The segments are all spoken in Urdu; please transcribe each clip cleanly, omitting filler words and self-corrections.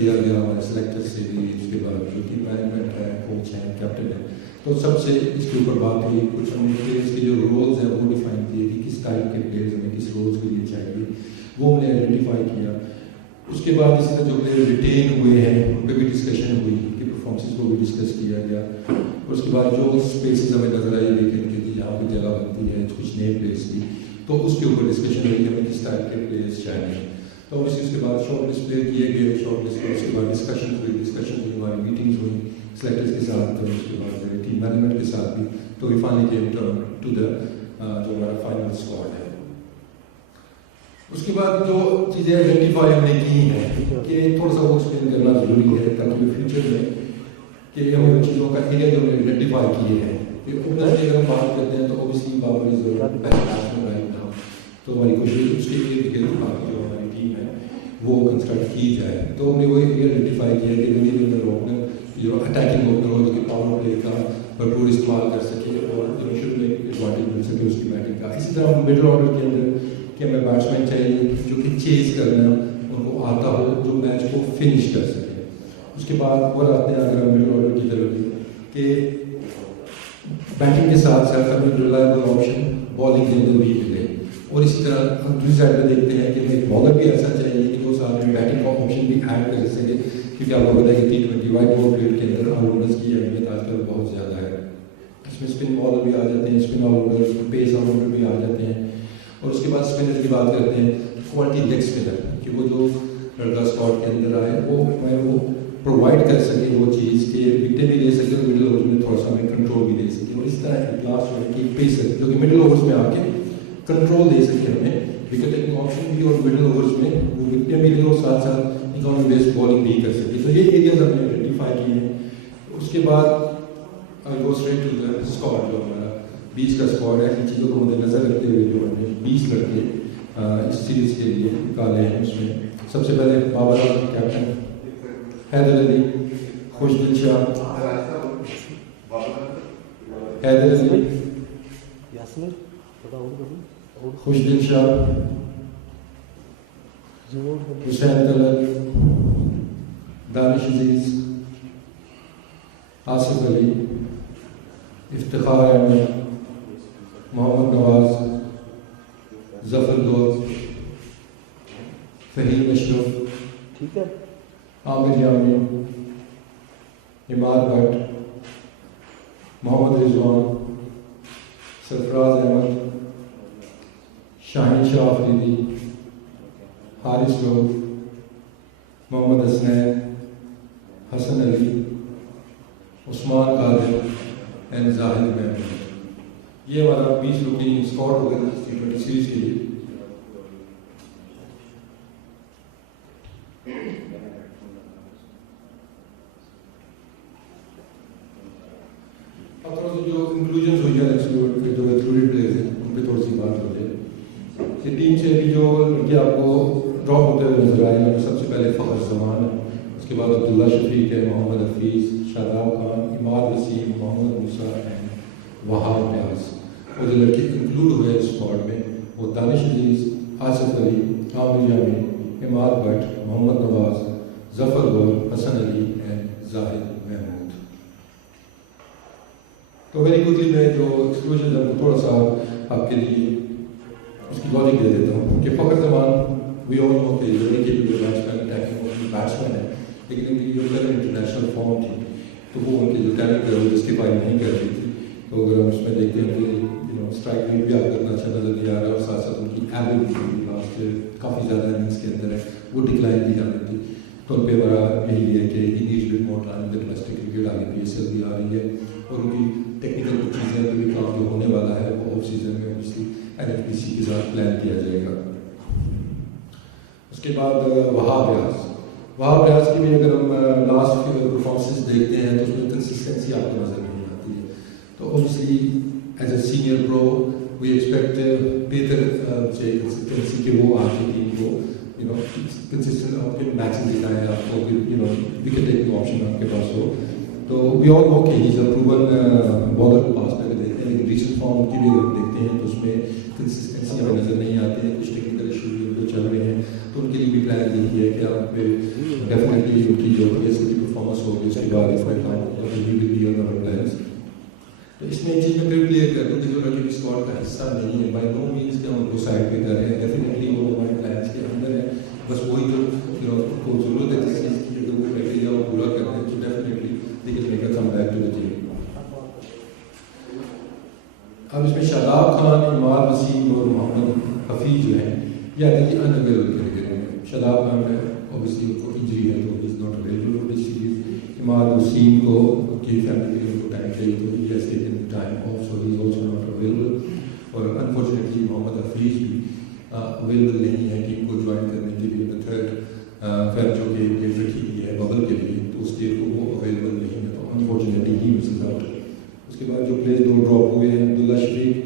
دیا گیا ہمارے سلیکٹر سے بھی، اس کے بعد جو ٹیم مینجمنٹ ہے، کوچ ہیں، کیپٹن ہے، تو سب سے اس کے اوپر بات ہوئی. کچھ ہم نے پلیئرس کے جو رولز ہیں وہ ڈیفائن کیے کہ کس ٹائپ کے پلیئرز ہمیں کس رولز کے لیے چاہیے، وہ ہم نے آئیڈینٹیفائی کیا. اس کے بعد اسی طرح جو پلیئر ریٹین ہوئے ہیں ان پہ بھی ڈسکشن ہوئی کہ پرفارمنسز کو بھی ڈسکس کیا گیا. اور اس کے بعد جو اسپیسز ہمیں نظر آئی ویکینڈ کی جہاں پہ جگہ بنتی ہے کچھ نئے پلیئرس کی، تو اس کے اوپر ڈسکشن ہوئی کہ ہمیں کس ٹائپ کے پلیئرس چاہیے. تو اس کے بعد شارٹ لسٹ پلے کیے گئے، شارٹ لسٹ اس کے بعد ڈسکشن ہوئی ہماری میٹنگز ہوئی سلیکٹرز کے ساتھ، اور اس کے بعد ٹیم مینجمنٹ کے ساتھ بھی. تو we finally came to the جو ہمارا فائنل اسکواڈ ہے. اس کے بعد جو چیزیں آئیڈینٹیفائی ہم نے کی ہیں کہ تھوڑا سا وہ ایکسپلین کرنا ضروری ہے تاکہ فیوچر میں کہ ہم ان چیزوں کا ایریا جو ہم نے آئیڈینٹیفائی کیے ہیں کہ اوبویسلی اگر ہم بات کرتے ہیں تو obviously Babar is right now. تو ہماری کوشش اس کے ارد گرد باقی جو ہماری ٹیم ہے وہ کنسٹرکٹ کی جائے. تو ہم نے وہ ایریا آئیڈینٹیفائی کیا کہ وینی اوپنر جو اٹیکنگ اوپنر ہو جو کہ پاور پلے کا بھرپور استعمال کر سکے اور شروع میں ایڈوانٹیج مل سکے اس کی بیٹنگ کا. اسی طرح ہم مڈل آرڈر کے اندر کہ ہمیں بیٹسمین چاہیے جو کہ چیز کرنا ان کو آتا ہو، جو میچ کو فنش کر سکے. اس کے بعد اور آتے ہیں اگر ہم مڈل آرڈر کی طرف بھی کہ بیٹنگ کے ساتھ ساتھ ہمیں ریلائبل آپشن بالنگ کے اندر بھی ملے. اور اسی طرح ہم دوسری سائڈ پہ دیکھتے ہیں کہ ہمیں بالر بھی ایسا چاہیے کہ وہ ساتھ میں بیٹنگ کا آپشن بھی ایڈ کر سکے، کیونکہ آپ کو پتا ہے کہ T20 وائٹ بال کرکٹ کے اندر آل راؤنڈرز کی اہمیت آج کل بہت زیادہ ہے. اس میں اسپن بالر بھی آ جاتے ہیں، اسپن آل راؤنڈر، پیس آل راؤنڈر بھی آ جاتے ہیں. اور اس کے بعد اسپنر کی بات کرتے ہیں، کوالٹی لیگ اسپنر کہ وہ جو لڑکا اسکواڈ کے اندر آئے وہ پرووائڈ کر سکے وہ چیز کہ وکٹیں بھی لے سکے اور مڈل اوورز میں تھوڑا سا ہمیں کنٹرول بھی دے سکے. اور اس طرح ایک لاسٹ جو ہے کہ پیسر جو کہ مڈل اوورز میں آ کے کنٹرول دے سکے ہمیں وکٹ ٹیکنگ آپشن بھی، اور مڈل اوورز میں وہ وکٹیں بھی لے اور ساتھ ساتھ اکانومی بیسڈ بالنگ بھی کر سکے. تو یہ ایریاز ہم نے آئیڈینٹیفائی کیے ہیں. اس کے بعد I go straight to the squad جو ہمارا 20 کا اسکواڈ ہے. ان چیزوں کو مد نظر رکھتے ہوئے جو ہم نے 20 لڑکے اس سیریز کے لیے نکالے ہیں. اس میں سب سے پہلے بابر اعظم کیپٹن، حیدر علی، خوشدل شاہ، حیدر علی، خوشدل شاہ، حسین طلعت، دانش عزیز، آصف علی، افتخار احمد، محمد نواز، ظفر دوست، فہیم اشرف، عامر جامی، عماد بٹ، محمد رضوان، سرفراز احمد، شاہین شاہ افریدی، حارث لوگ، محمد حسنین، حسن علی، عثمان قادر اینڈ زاہد محمود. یہ ہمارا 20 رکنی اسکواڈ ہوگا T20 سیریز کے لیے. اب تھوڑا سا جو انکلوژنس ہوئی ہے جو ایکسکلوڈیڈ پلیئرز ہیں ان پہ تھوڑی سی بات ہو جائے کہ ٹیم سے بھی جو لڑکے آپ کو ڈراپ ہوتے ہوئے نظر آئے ہیں. سب سے پہلے فخر زمان ہے، اس کے بعد عبداللہ شفیق ہے، محمد حفیظ، شاداب خان، عماد وسیم، محمد موسیٰ اینڈ وہاب نیاز. اور جو لڑکے انکلوڈ ہوئے اسکواڈ میں وہ دانش عزیز، آصف علی، عامر جامی، عماد بٹ، محمد نواز، ظفر غور، حسن علی اینڈ زاہد محمود. تو ویری کوئکلی میں جو ایکسکلوژن ہے تھوڑا سا آپ کے لیے اس کی لاجک دے دیتا ہوں کہ فخر زمان وی آل نو کہ very capable batsman, attacking batsman ہے، لیکن ان کی جو کرنٹ انٹرنیشنل فارم تھی تو وہ ان کے جو ٹیلنٹ ہے وہ جسٹیفائی نہیں کر رہی تھی. تو اگر ہم اس میں دیکھتے ہیں کہ اسٹرائک ریٹ بھی آپ کو اتنا اچھا نظر نہیں آ رہا ہے، اور ساتھ ساتھ ان کی ایوریج بھی لاسٹ کافی زیادہ اننگس کے اندر ہے وہ ڈکلائن کی جا رہی تھی. تو ان پہ ہمارا یہی ہے کہ he needs but more time with domestic cricket. آگے PSL بھی آ رہی ہے اور ان کی ٹیکنیکل کچھ چیزیں بھی کام جو ہونے والا ہے وہ آف سیزن میں اوبیسلی NFPC کے ساتھ پلان کیا جائے گا. اس کے بعد وہاب ریاض کی بھی اگر ہم لاسٹ پرفارمنسز دیکھتے ہیں تو اس میں کنسسٹنسی آپ کو نظر نہیں آتی ہے. تو obviously as a senior pro we expect بہتر کنسسٹنسی کہ وہ آپ کی ٹیم کو کنسسٹنٹ آپ کے میچز دکھائیں، آپ کو وکٹ ٹیکنگ آپشن آپ کے پاس ہو. تو وی آل نو کہ ہی از اے پروون بالر پاس کر کے دیکھتے ہیں، لیکن ریسنٹ فارم کی بھی اگر دیکھتے ہیں تو اس میں کنسسٹنسی ہمیں نظر نہیں آتی ہے. کچھ ٹیکنیکل ایشو بھی چل رہے ہیں. تو ان کے لیے بھی پلان یہی ہے کہ آپ پہ ڈیفینیٹلی ان کی جو پی ایس ایل کی پرفارمنس ہوگی اس کے بعد پلانس. تو اس میں ایک چیز میں پھر کلیئر کر دوں کہ جو لڑکے اسکواڈ کا حصہ نہیں ہے بائی نو مینس کہ ہم ان کو سائڈ پہ کر رہے ہیں, ڈیفینیٹلی وہ ہمارے پلانس کے اندر ہے. بس وہی جو کو ضرورت ہے جس چیز کی اگر وہ کرائٹیریا وہ پورا کرتے ہیں تو definitely they can make a comeback to the team. اب اس میں شاداب خان, عمار وسیم اور محمد حفیظ جو ہیں یہ آتے کہ ان اویلیبل کیٹیگری میں. شاداب خان ہے اوبیسلی کو انجری ہے تو is not available for this series. Ammar Waseem کو کی فیملی کے لیے ٹائم چاہیے تو ہی ایسے time of so he is also not available. اور انفارچونیٹلی محمد حفیظ بھی اویلیبل نہیں ہے ٹیم کو جوائن کرنے کے لیے. تھرڈ فیب جو کہ ڈیٹ رکھی گئی ہے ببل کے لیے تو اس ڈیٹ کو وہ اویلیبل نہیں ہے تو انفارچونیٹلی ہی مسز آؤٹ. اس کے بعد جو پلیز 2 ڈراپ ہوئے ہیں عبداللہ شریف,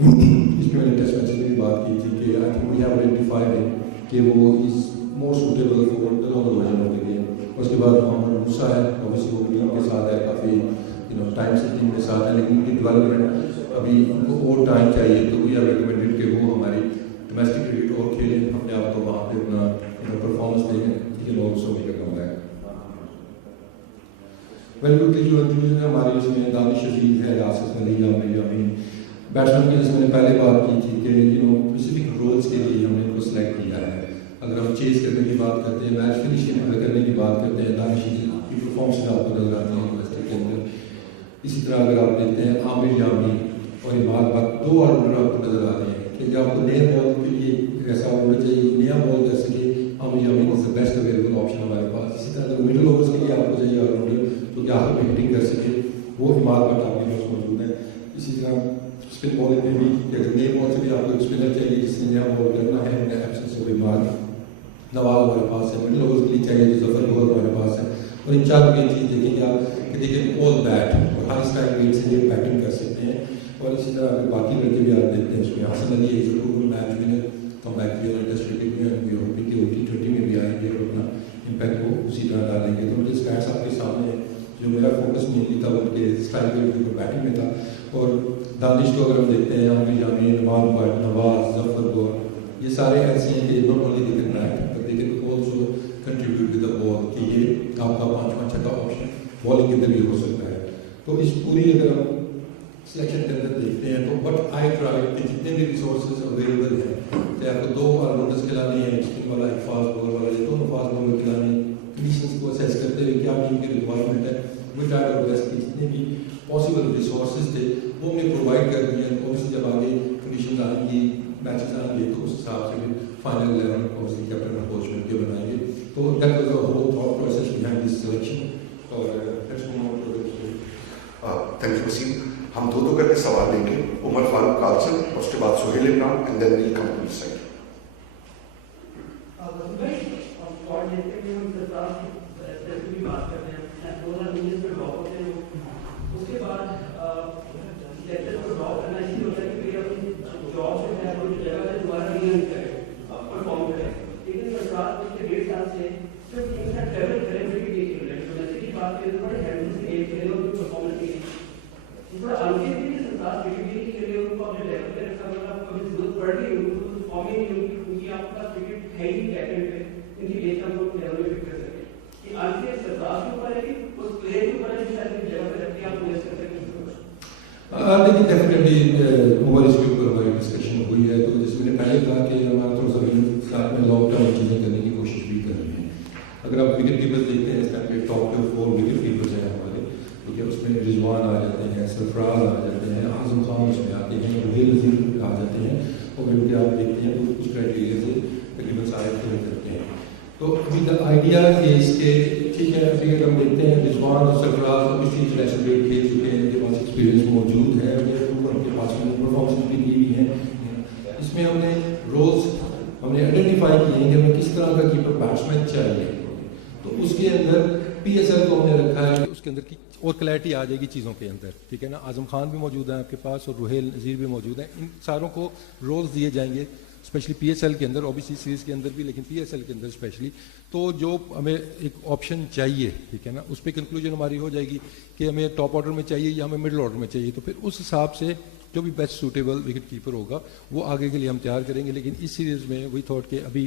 اس میں میں نے ٹیسٹ میچ میں بھی بات کی تھی کہ I think we have identified کہ وہ is more suitable for the long version of the game. اس کے بعد محمد موسیٰ ہے, اوبیسلی وہ ٹیم کے ساتھ ہے, کافی ٹائم سے ٹیم کے ساتھ ہے, لیکن ان کی ڈیولپمنٹ ابھی ان کو اور ٹائم چاہیے. تو وی ہیو ریکمینڈیڈ کہ وہ ہماری ڈومیسٹک کرکٹ اور کھیلیں, اپنے آپ کو وہاں پہ اپنا پرفارمنس دیں. لیکن also make a come back. بالکل جو انٹرویوز ہیں ہماری اس میں دانش عزیز ہے, آصف علی, عامر امین بیٹسمین کی جس میں نے پہلے بات کی تھی کہ اسپیسیفک رولس کے لیے ہم نے ان کو سلیکٹ کیا ہے. اگر ہم چیز کرنے کی بات کرتے ہیں, میچ فنشنگ کرنے کی بات کرتے ہیں, دانش عزیز کی پرفارمنس آپ کو نظر آتے ہیں یونیورسٹی کے اندر. اسی طرح اگر آپ دیکھتے ہیں عامر یامی اور عماد بٹ 2 آلراؤنڈر آپ کو نظر آ رہے ہیں کہ آپ کو نئے بال کے لیے ایسا ہونا چاہیے نیا بال کر سکے. عامر یامی از دا بیسٹ اویلیبل آپشن ہمارے پاس. اسی طرح اگر مڈل اوورس کے لیے آپ کو چاہیے آلراؤنڈر تو کیا آپ ہٹنگ کر سکے, وہ عماد بٹ آپ کے پاس موجود ہے. اسی طرح اسپن بالنگ میں بھی اگر نئے بال سے بھی آپ کو ایک اسپنر چاہیے جس نے نیا بال کرنا ہے, ایبسنس آف عماد نواز ہمارے پاس ہے. مڈل اوورس کے لیے چاہیے تو ظفر گور ہمارے پاس ہے. اور ان چاروں کی چیز دیکھیں گے آپ کہ دیکھیں آل بیٹ اور ہائی اسٹرائک ریٹ سے یہ بیٹنگ کر سکتے ہیں. اور اسی طرح اگر باقی لڑکے بھی آپ دیکھتے ہیں اس میں Hasan Ali as a total match winner come back player test cricket میں ہوپنگ کہ وہ T20 میں بھی آئیں گے اور اپنا امپیکٹ وہ اسی طرح ڈالیں گے. تو مجھے اسٹیٹس آپ کے سامنے جو میرا فوکس مینلی تھا ان کے اسٹرائک ریٹ اور بیٹنگ میں تھا. اور دانش کو اگر ہم دیکھتے ہیں عامر یامی, عماد بٹ, نواز, ظفر گور, یہ سارے ایسے ہیں کہ not only they can bat but they can also contribute with the ball کہ یہ آپ کا 5واں 6واں آپشن بالنگ کے اندر بھی ہو سکتا ہے. تو اس پوری اگر ہم سلیکشن کے اندر دیکھتے ہیں تو بٹ آئی ٹرائی کہ جتنے بھی ریسورسز اویلیبل ہیں, چاہے آپ کو 2 آلراؤنڈرز کھلانے ہیں, ایک اسپن والا, ایک فاسٹ بال والا, یا 2 فاسٹ بالر کھلانے ہیں, کنڈیشنز کو اسیس کرتے ہوئے کیا ٹیم کی ریکوائرمنٹ ہے, وی ٹرائی آور بیسٹ کہ جتنے بھی پاسبل ریسورسز تھے وہ ہم نے پرووائڈ کر دیے. اوبیسلی جب آگے کنڈیشنز آئیں گی, میچز آئیں گے تو اس حساب سے پھر فائنل 11 اوبیسلی کیپٹن اور کوچ مل کے بنائیں گے. تو that was a whole thought process behind this selection. اور تھینک یو وسیم. ہم 2 کر کے سوال لیں گے. عمر فاروق قاسم اور اس کے بعد Sohail Imran and then we'll come to this side. لیکن ڈیفینیٹلی اوور اس کے اوپر ہماری ڈسکشن ہوئی ہے. تو جیسے میں نے پہلے کہا کہ ہمارا تھوڑا سا ساتھ میں لانگ ٹرم چیزیں کرنے کی کوشش بھی کر رہے ہیں. اگر آپ وکٹ کیپرز دیکھتے ہیں اس ٹائم پہ ٹاپ 4 وکٹ کیپرز ہیں ہمارے, کیونکہ اس میں رضوان آ جاتے ہیں, سرفراز آ جاتے ہیں, اعظم خان اس میں آتے ہیں, رحیل نذیر آ جاتے ہیں. اور کیونکہ آپ دیکھتے ہیں تو کچھ کرائٹیریا سے تقریباً سارے کھیل کرتے ہیں. تو ابھی کا آئیڈیا اس کے ٹھیک ہے. ابھی اگر ہم دیکھتے ہیں رضوان اور سرفراز اوبیسلی انٹرنیشنل گریڈ کھیل چکے ہیں, ان کے پاس ایکسپیرینس موجود ہے, ان کے پاس پرفارمنس بھی کی ہوئی ہے. اس میں ہم نے رولس ہم نے آئیڈینٹیفائی کیے ہیں کہ ہمیں کس طرح کا کیپر بیٹسمین چاہیے. تو اس کے اندر PSL کو ہم نے رکھا ہے کہ اس کے اندر کی اور کلیئرٹی آ جائے گی چیزوں کے اندر, ٹھیک ہے نا. اعظم خان بھی موجود ہیں آپ کے پاس اور رحیل نذیر بھی موجود ہیں. ان ساروں کو رولز دیے جائیں گے اسپیشلی PSL کے اندر, اوبیسلی سیریز کے اندر بھی, لیکن PSL کے اندر اسپیشلی. تو جو ہمیں ایک آپشن چاہیے, ٹھیک ہے نا, اس پہ کنکلوژن ہماری ہو جائے گی کہ ہمیں ٹاپ آرڈر میں چاہیے یا ہمیں مڈل آرڈر میں چاہیے. تو پھر اس حساب سے جو بھی بیسٹ سوٹیبل وکٹ کیپر ہوگا وہ آگے کے لیے ہم تیار کریں گے. لیکن اس سیریز میں وہی تھاٹ کہ ابھی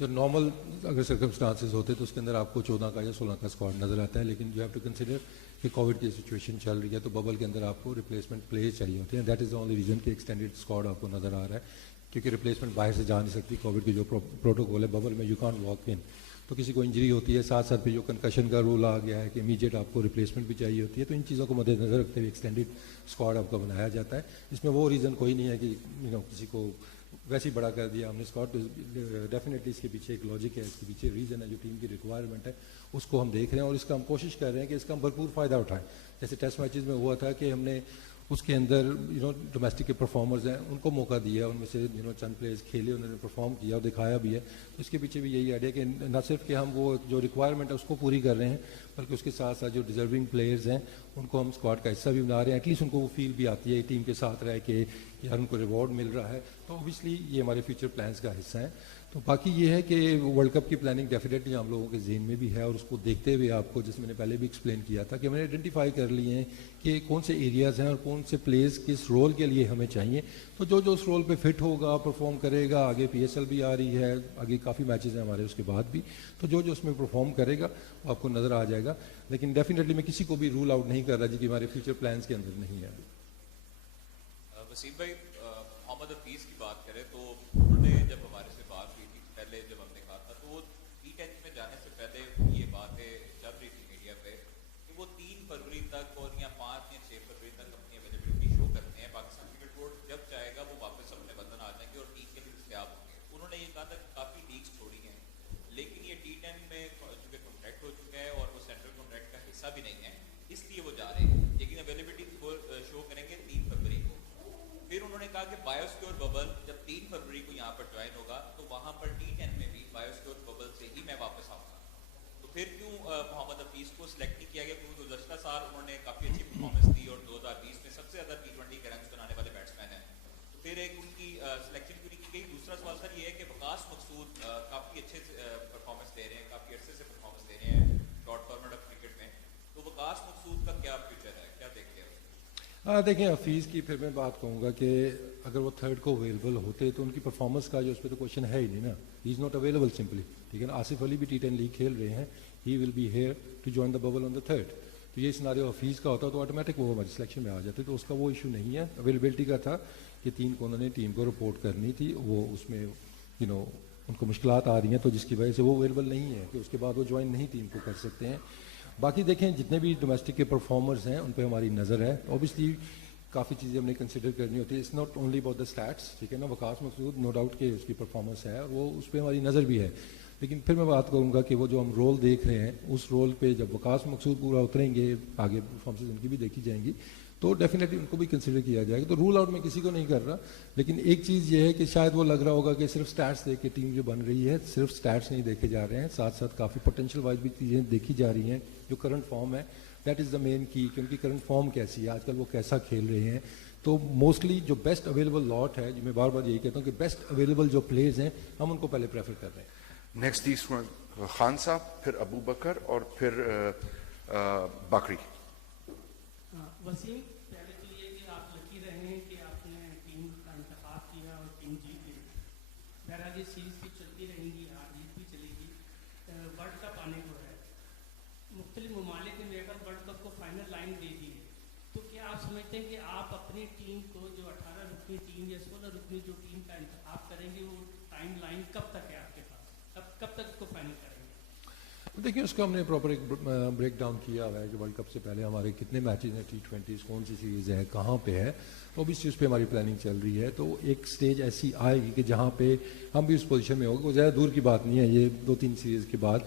جو نارمل اگر سرکمسٹانسز ہوتے تو اس کے اندر آپ کو 14 کا یا 16 کا اسکواڈ نظر آتا ہے, لیکن یو ہیو ٹو کنسیڈر کہ کووڈ کی سچویشن چل رہی ہے تو ببل کے اندر آپ کو ریپلیسمنٹ پلیئر چاہیے ہوتے ہیں. That is the only reason کہ ایکسٹینڈیڈ اسکواڈ آپ کو نظر آ رہا ہے, کیونکہ ریپلیسمنٹ باہر سے جا نہیں سکتی. کووڈ کی جو پروٹوکول ہے ببل میں, یو کانٹ واک ان, تو کسی کو انجری ہوتی ہے, ساتھ ساتھ پہ جو کنکشن کا رول آ گیا ہے کہ امیجیٹ آپ کو ریپلیسمنٹ بھی چاہیے ہوتی ہے, تو ان چیزوں کو مد نظر رکھتے ہوئے ایکسٹینڈیڈ اسکواڈ آپ کا بنایا جاتا ہے. اس میں وہ ریزن کوئی نہیں ہے کہ کسی کو ویسے ہی بڑا کر دیا ہم نے اسکواڈ. ڈیفینیٹلی اس کے پیچھے ایک لاجک ہے, اس کے پیچھے ریزن ہے, جو ٹیم کی ریکوائرمنٹ ہے اس کو ہم دیکھ رہے ہیں اور اس کا ہم کوشش کر رہے ہیں کہ اس کا ہم بھرپور فائدہ اٹھائیں. جیسے ٹیسٹ میچز میں ہوا تھا کہ ہم نے اس کے اندر ڈومیسٹک کے پرفارمرز ہیں ان کو موقع دیا, ان میں سے چند پلیئرز کھیلے, انہوں نے پرفارم کیا اور دکھایا بھی ہے. تو اس کے پیچھے بھی یہی آئیڈیا کہ نہ صرف کہ ہم وہ جو ریکوائرمنٹ ہے اس کو پوری کر رہے ہیں, بلکہ اس کے ساتھ ساتھ جو ڈیزرونگ پلیئرز ہیں ان کو ہم اسکواڈ کا حصہ بھی بنا رہے ہیں. ایٹ لیسٹ ان کو وہ فیل بھی آتی ہے ٹیم کے ساتھ رہ کے یار ان کو ریوارڈ مل رہا ہے. تو اوبیسلی یہ ہمارے فیوچر پلانس کا حصہ ہے. تو باقی یہ ہے کہ ورلڈ کپ کی پلاننگ ڈیفینیٹلی ہم لوگوں کے ذہن میں بھی ہے, اور اس کو دیکھتے ہوئے آپ کو, جیسے میں نے پہلے بھی ایکسپلین کیا تھا, کہ ہم نے آئیڈینٹیفائی کر لیے ہیں کہ کون سے ایریاز ہیں اور کون سے پلیئرز کس رول کے لیے ہمیں چاہیے. تو جو اس رول پہ فٹ ہوگا, پرفارم کرے گا, آگے PSL بھی آ رہی ہے, آگے کافی میچز ہیں ہمارے اس کے بعد بھی, تو جو اس میں پرفارم کرے گا وہ آپ کو نظر آ جائے گا. لیکن ڈیفینیٹلی میں کسی کو بھی رول آؤٹ نہیں کر رہا کہ ہمارے فیوچر پلانس کے اندر نہیں ہے. وسیم بھائی, محمد حفیظ کی بات کریں تو انہوں نے جب ہمارے سے بات ہوئی تھی پہلے, جب ہم نے کہا تھا, تو وہ T10 میں جانے سے پہلے یہ باتیں چل رہی تھی میڈیا پہ کہ وہ 3 فروری تک اور یا 5 یا 6 فروری تک اپنی اویلیبلٹی شو کرتے ہیں. پاکستان کرکٹ بورڈ جب چاہے گا وہ واپس اپنے وطن آ جائیں گے اور ٹیم کے لیے دستیاب ہوں گے. انہوں نے یہ کہا تھا کہ کافی لیگس چھوڑی ہیں, لیکن یہ T10 میں چونکہ کانٹریکٹ ہو چکا ہے اور وہ سینٹرل کانٹریکٹ کا حصہ بھی نہیں ہے, اس لیے وہ جا رہے ہیں, لیکن اویلیبلٹی شو کریں گے 3 فروری کو. پھر انہوں نے کہا کہ بایوسکیور ببل جب 3 فروری کو یہاں پر جوائن ہوگا تو وہاں پر T10 میں بھی بایوسکیور ببل سے ہی میں واپس آؤں گا. تو پھر کیوں محمد حفیظ کو سلیکٹ نہیں کیا گیا؟ کیونکہ گزشتہ سال انہوں نے کافی اچھی پرفارمنس دی اور 2020 میں سب سے زیادہ T20 کے رنز بنانے والے بیٹسمین ہیں. تو پھر ایک ان کی سلیکشن کیوں نہیں کی گئی؟ دوسرا سوال سر یہ ہے کہ وقاص مقصود کافی اچھے پرفارمنس دے رہے ہیں, کافی عرصے سے پرفارمنس دے رہے ہیں شارٹ فارمیٹ آف کرکٹ میں, تو وقاص مقصود کا کیا فیوچر ہے, کیا دیکھتے ہیں؟ دیکھیں حفیظ کی پھر میں بات کہوں گا کہ اگر وہ 3rd کو اویلیبل ہوتے تو ان کی پرفارمنس کا جو اس پہ تو کوشچن ہے ہی نہیں نا. ہی از ناٹ اویلیبل سمپلی, ٹھیک ہے نا. آصف علی بھی T10 لیگ کھیل رہے ہیں, he will be here to join the bubble on the 3rd. تو یہ سناریو حفیظ کا ہوتا تو آٹومیٹک وہ ہماری سلیکشن میں آ جاتے, تو اس کا وہ ایشو نہیں ہے. اویلیبلٹی کا تھا کہ 3 کو انہوں نے ٹیم کو رپورٹ کرنی تھی, وہ اس میں ان کو مشکلات آ رہی ہیں تو جس کی وجہ سے وہ اویلیبل نہیں ہے, کہ اس کے بعد وہ جوائن نہیں ٹیم کو کر سکتے ہیں. باقی دیکھیں جتنے بھی ڈومیسٹک کے پرفارمرز ہیں ان پہ ہماری نظر ہے. اوبیسلی کافی چیزیں ہم نے کنسیڈر کرنی ہوتی ہے. It's not only about the status, ٹھیک ہے نا. وقاص مقصود نو ڈاؤٹ کہ اس کی پرفارمنس ہے اور وہ اس پہ ہماری نظر بھی ہے, لیکن پھر میں بات کروں گا کہ وہ جو ہم رول دیکھ رہے ہیں اس رول پہ جب وقاص مقصود پورا اتریں گے, آگے پرفارمنس ان کی بھی دیکھی جائیں گی, تو ڈیفینیٹلی ان کو بھی کنسیڈر کیا جائے گا. تو رول آؤٹ میں کسی کو نہیں کر رہا, لیکن ایک چیز یہ ہے کہ شاید وہ لگ رہا ہوگا کہ صرف سٹیٹس دیکھ کے ٹیم جو بن رہی ہے, صرف سٹیٹس نہیں دیکھے جا رہے ہیں, ساتھ ساتھ کافی پوٹینشیل وائز بھی چیزیں دیکھی جا رہی ہیں. جو کرنٹ فارم ہے دیٹ از دا مین کی, کہ ان کی کرنٹ فارم کیسی ہے, آج کل وہ کیسا کھیل رہے ہیں. تو موسٹلی جو بیسٹ اویلیبل لاٹ ہے, جو میں بار بار یہی کہتا ہوں کہ بیسٹ اویلیبل جو پلیئرز ہیں ہم ان کو پہلے پریفر کر رہے ہیں. نیکسٹ خان صاحب, پھر ابو بکر اور پھر باقری. وسیم, پہلے تو یہ کہ آپ لکی رہے ہیں کہ آپ نے ٹیم کا انتخاب کیا اور ٹیم جیت گئی. بہرحال یہ سیریز بھی چلتی رہیں گی, ہار جیت بھی چلے گی. ورلڈ کپ آنے کو ہے, مختلف ممالک نے اگر ورلڈ کپ کو فائنل لائن دے دی ہے, تو کیا آپ سمجھتے ہیں کہ آپ اپنی ٹیم کو جو 18 رکنی ٹیم یا 16 رکنی جو ٹیم کا انتخاب کریں گے, وہ ٹائم لائن کب تک ہے آپ کے پاس, کب تک اس کو فائنل کریں گے؟ دیکھیں اس کو ہم نے پراپر ایک بریک ڈاؤن کیا ہوا ہے کہ ورلڈ کپ سے پہلے ہمارے کتنے میچز ہیں, T20 کون سی سیریز ہے, کہاں پہ ہے. تو ابھی اس پہ ہماری پلاننگ چل رہی ہے. تو ایک سٹیج ایسی آئے گی کہ جہاں پہ ہم بھی اس پوزیشن میں ہوگے. وہ زیادہ دور کی بات نہیں ہے, یہ 2-3 سیریز کے بعد,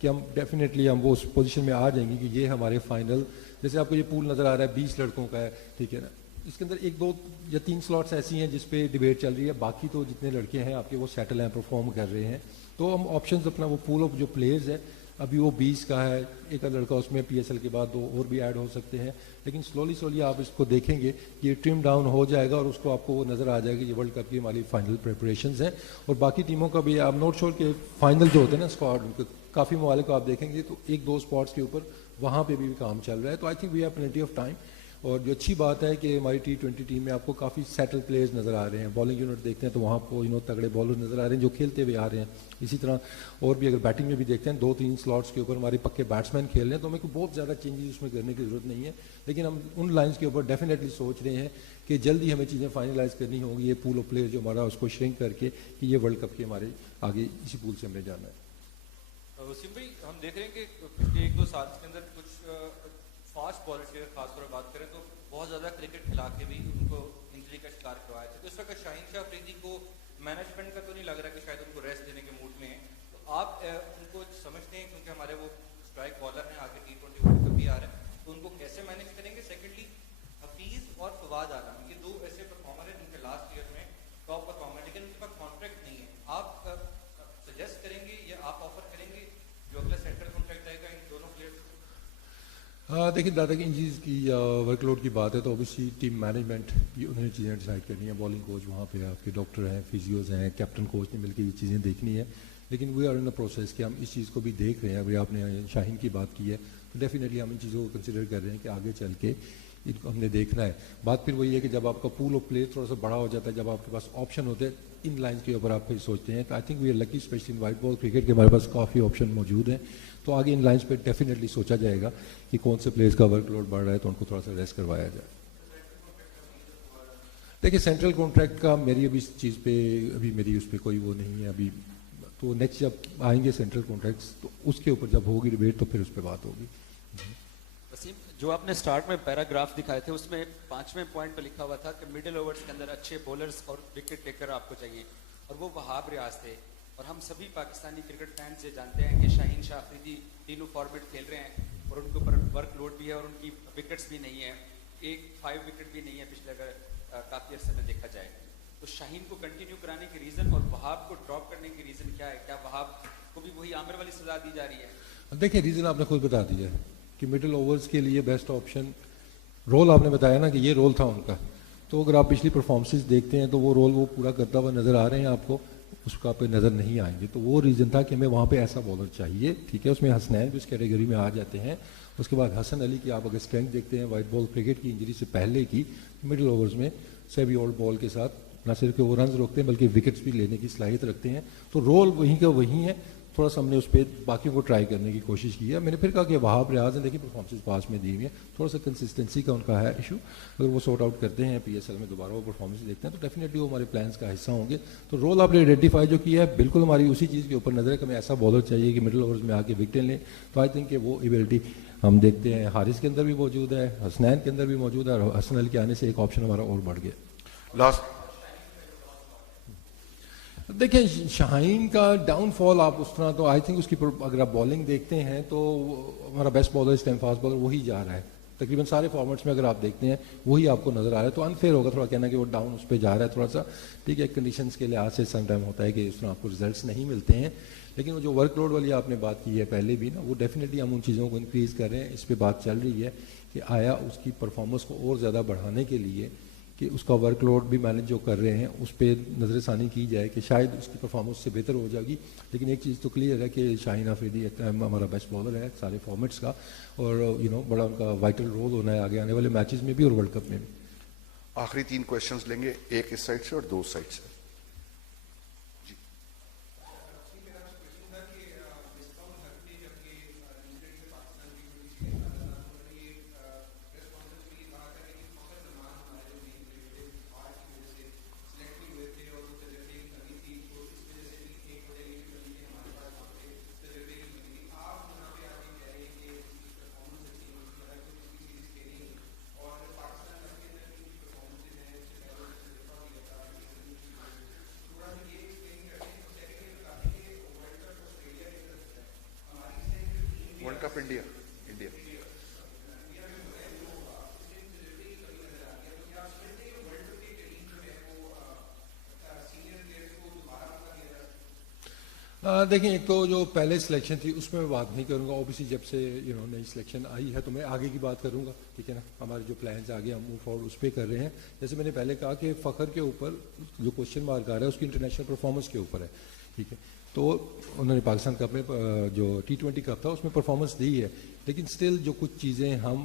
کہ ہم ڈیفینیٹلی ہم وہ اس پوزیشن میں آ جائیں گے کہ یہ ہمارے فائنل, جیسے آپ کو یہ پول نظر آ رہا ہے 20 لڑکوں کا ہے, ٹھیک ہے نا. اس کے اندر 1, 2 یا 3 سلاٹس ایسی ہیں جس پہ ڈیبیٹ چل رہی ہے, باقی تو جتنے لڑکے ہیں آپ کے وہ سیٹل ہیں, پرفارم کر رہے ہیں. تو ہم آپشنز اپنا وہ پول آف جو پلیئرز ہے ابھی وہ 20 کا ہے, ایک لڑکا اس میں PSL کے بعد 2 اور بھی ایڈ ہو سکتے ہیں, لیکن سلولی آپ اس کو دیکھیں گے کہ یہ ٹرم ڈاؤن ہو جائے گا اور اس کو آپ کو وہ نظر آ جائے گا. یہ ورلڈ کپ کی ہماری فائنل پریپریشنز ہیں, اور باقی ٹیموں کا بھی آپ نوٹ شور کہ فائنل جو ہوتے ہیں نا اسکواڈ, کافی ممالک کو آپ دیکھیں گے تو 1-2 اسپاٹس کے اوپر وہاں پہ بھی کام چل رہا ہے. تو I think we have plenty of time. اور جو اچھی بات ہے کہ ہماری T20 ٹیم میں آپ کو کافی سیٹل پلیئرز نظر آ رہے ہیں. بالنگ یونٹ دیکھتے ہیں تو وہاں کو تگڑے بالر نظر آ رہے ہیں جو کھیلتے ہوئے آ رہے ہیں. اسی طرح اور بھی اگر بیٹنگ میں بھی دیکھتے ہیں 2-3 سلاٹس کے اوپر ہمارے پکے بیٹسمین کھیل رہے ہیں, تو ہمیں کوئی بہت زیادہ چینجز اس میں کرنے کی ضرورت نہیں ہے, لیکن ہم ان لائنس کے اوپر ڈیفینیٹلی سوچ رہے ہیں کہ جلدی ہمیں چیزیں فائنلائز کرنی ہوں گی. یہ پول آف پلیئر جو ہمارا اس کو شرنک کر کے کہ یہ ورلڈ کپ کے ہمارے آگے اسی پول سے ہم نے جانا ہے. وسیم بھائی, ہم دیکھ رہے ہیں کہ پچھلے 1-2 سال کے اندر کچھ فاسٹ بالر کی خاص طور پر بات کریں تو بہت زیادہ کرکٹ کھلا کے بھی ان کو انجری کا شکار کروایا تھا. تو اس وقت شاہین شاہ افریدی کو مینجمنٹ کا تو نہیں لگ رہا کہ شاید ان کو ریسٹ دینے کے موڈ میں ہیں, تو آپ ان کو سمجھتے ہیں کیونکہ ہمارے وہ اسٹرائک بالر ہیں, آگے T20 ورلڈ کپ بھی آ رہا ہے, تو ان کو کیسے مینیج کریں گے؟ سیکنڈلی حفیظ اور فواد اعظم, یہ 2 ایسے پرفارمر ہیں جن کے لاسٹ ایئر میں ٹاپ پرفارمر, لیکن ان کے پاس کانٹریکٹ نہیں ہے. آپ سجیسٹ کریں گے یا آپ آفر کریں گے جو اگلا سینٹرل کانٹریکٹ آئے گا ان دونوں پلیئرز کو؟ دیکھیں دادا کی انجریز کی یا ورک لوڈ کی بات ہے تو اوبیسلی ٹیم مینجمنٹ یہ انہوں نے چیزیں ڈیسائڈ کرنی ہیں. بالنگ کوچ وہاں پہ آپ کے ڈاکٹر ہیں, فیزیوز ہیں, کیپٹن کوچ نے مل کے یہ چیزیں دیکھنی ہے. لیکن we are in a process کہ ہم اس چیز کو بھی دیکھ رہے ہیں. ابھی آپ نے شاہین کی بات کی ہے تو ڈیفینیٹلی ہم ان چیزوں کو کنسیڈر کر رہے ہیں کہ آگے چل کے ان کو ہم نے دیکھنا ہے. بات پھر وہی ہے کہ جب آپ کا پول آف پلے تھوڑا سا بڑا ہو جاتا ہے, جب آپ کے پاس آپشن ہوتے ہیں ان لائنس کے اوپر آپ پھر سوچتے ہیں. تو I think we are lucky especially in white ball cricket کے ہمارے پاس کافی آپشن موجود ہیں, تو آگے ان لائنس پہ ڈیفینیٹلی سوچا جائے گا کہ کون سے پلیئرز کا ورک لوڈ بڑھ رہا ہے تو ان کو تھوڑا سا ریسٹ کروایا جائے. دیکھیے سینٹرل کانٹریکٹ کا میری ابھی اس چیز پہ میری اس پہ کوئی وہ نہیں ہے ابھی, تو نیکسٹ جب آئیں گے سینٹرل کانٹریکٹس تو اس کے اوپر جب ہوگی ڈیبیٹ تو پھر اس پہ بات ہوگی. وسیم, جو آپ نے سٹارٹ میں پیراگراف دکھائے تھے اس میں 5ویں پوائنٹ پہ لکھا ہوا تھا کہ مڈل اوورز کے اندر اچھے بولرز اور وکٹ ٹیکر آپ کو چاہیے, اور وہ وہاب ریاض تھے. اور ہم سبھی پاکستانی کرکٹ فینس یہ جانتے ہیں کہ شاہین شاہ افریدی تینوں فارمیٹ کھیل رہے ہیں اور ان کے اوپر ورک لوڈ بھی ہے اور ان کی وکٹس بھی نہیں ہیں, 5 وکٹ بھی نہیں ہے پچھلے اگر کافی عرصے میں دیکھا جائے. تو شاہین کو کنٹینیو کرانے کی ریزن اور وہاب کو ڈراپ کرنے کی ریزن کیا ہے؟ کیا وہاب کو بھی وہی عامر والی سزا دی جا رہی ہے؟ دیکھیں ریزن آپ نے خود بتا دیا ہے کہ مڈل اوورز کے لیے بیسٹ آپشن رول آپ نے بتایا نا کہ یہ رول تھا ان کا. تو اگر آپ پچھلی پرفارمنسز دیکھتے ہیں تو وہ رول وہ پورا کرتا ہوا نظر آ رہے ہیں آپ کو, اس کا پہ نظر نہیں آئیں گے. تو وہ ریزن تھا کہ ہمیں وہاں پہ ایسا بالر چاہیے. ٹھیک ہے, اس میں حسنین بھی اس کیٹیگری میں آ جاتے ہیں. اس کے بعد حسن علی کی آپ اگر اسٹرینتھ دیکھتے ہیں وائٹ بال کرکٹ کی انجری سے پہلے کی, مڈل اوورز میں سیوی اولڈ بال کے ساتھ نہ صرف کہ وہ رنز روکتے ہیں بلکہ وکٹس بھی لینے کی صلاحیت رکھتے ہیں. تو رول وہیں کا وہیں ہے, تھوڑا سا ہم نے اس پہ باقیوں کو ٹرائی کرنے کی کوشش کی ہے. میں نے پھر کہا کہ وہاب ریاض ہیں, دیکھیں پرفارمنسز پاس میں دی ہوئی ہیں, تھوڑا سا کنسسٹنسی کا ان کا ہے ایشو. اگر وہ سارٹ آؤٹ کرتے ہیں PSL میں دوبارہ وہ پرفارمنس دیکھتے ہیں تو ڈیفینیٹلی وہ ہمارے پلانس کا حصہ ہوں گے. تو رول آپ نے آئیڈینٹیفائی جو کیا ہے بالکل ہماری اسی چیز کے اوپر نظر ہے کہ ہمیں ایسا بالر چاہیے کہ مڈل اوورز میں آ کے وکٹیں لیں. تو آئی تھنک کہ وہ ایبلٹی ہم دیکھتے ہیں حارث کے اندر بھی موجود ہے, حسنین کے اندر بھی موجود ہے, اور حسن علی کے آنے سے ایک آپشن ہمارا اور بڑھ گیا. لاسٹ دیکھیں شاہین کا ڈاؤن فال آپ اس طرح تو آئی تھنک اس کی اگر آپ بالنگ دیکھتے ہیں تو ہمارا بیسٹ بالر اس ٹائم فاسٹ بالر وہی جا رہا ہے. تقریباً سارے فارمیٹس میں اگر آپ دیکھتے ہیں وہی آپ کو نظر آ رہا ہے. تو انفیئر ہوگا تھوڑا کہنا کہ وہ ڈاؤن اس پہ جا رہا ہے تھوڑا سا. ٹھیک ہے, کنڈیشنز کے لحاظ سے سم ٹائم ہوتا ہے کہ اس طرح آپ کو رزلٹس نہیں ملتے ہیں, لیکن وہ جو ورک لوڈ والی آپ نے بات کی ہے پہلے بھی نا, وہ ڈیفینیٹلی ہم ان چیزوں کو انکریز کر رہے ہیں. اس پہ بات چل رہی ہے کہ آیا اس کی پرفارمنس کو اور زیادہ بڑھانے کے لیے کہ اس کا ورک لوڈ بھی مینیج جو کر رہے ہیں اس پہ نظر ثانی کی جائے کہ شاید اس کی پرفارمنس سے بہتر ہو جائے گی. لیکن ایک چیز تو کلیئر ہے کہ شاہین افریدی ہمارا بیسٹ بالر ہے سارے فارمیٹس کا, اور بڑا ان کا وائٹل رول ہونا ہے آگے آنے والے میچز میں بھی اور ورلڈ کپ میں بھی. آخری 3 کویشچنز لیں گے, ایک اس سائڈ سے اور 2 سائڈ سے. ورلڈ کپ انڈیا دیکھیں ایک تو جو پہلے سلیکشن تھی اس میں میں بات نہیں کروں گا. اوبیسلی جب سے نئی سلیکشن آئی ہے تو میں آگے کی بات کروں گا. ٹھیک ہے نا, ہمارے جو پلانز آگے ہم موو فارورڈ اس پہ کر رہے ہیں. جیسے میں نے پہلے کہا کہ فخر کے اوپر جو کوشچن مارک آ رہا ہے اس کی انٹرنیشنل پرفارمنس کے اوپر ہے. ٹھیک ہے, تو انہوں نے پاکستان کپ میں جو T20 کپ تھا اس میں پرفارمنس دی ہے, لیکن اسٹل جو کچھ چیزیں ہم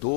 2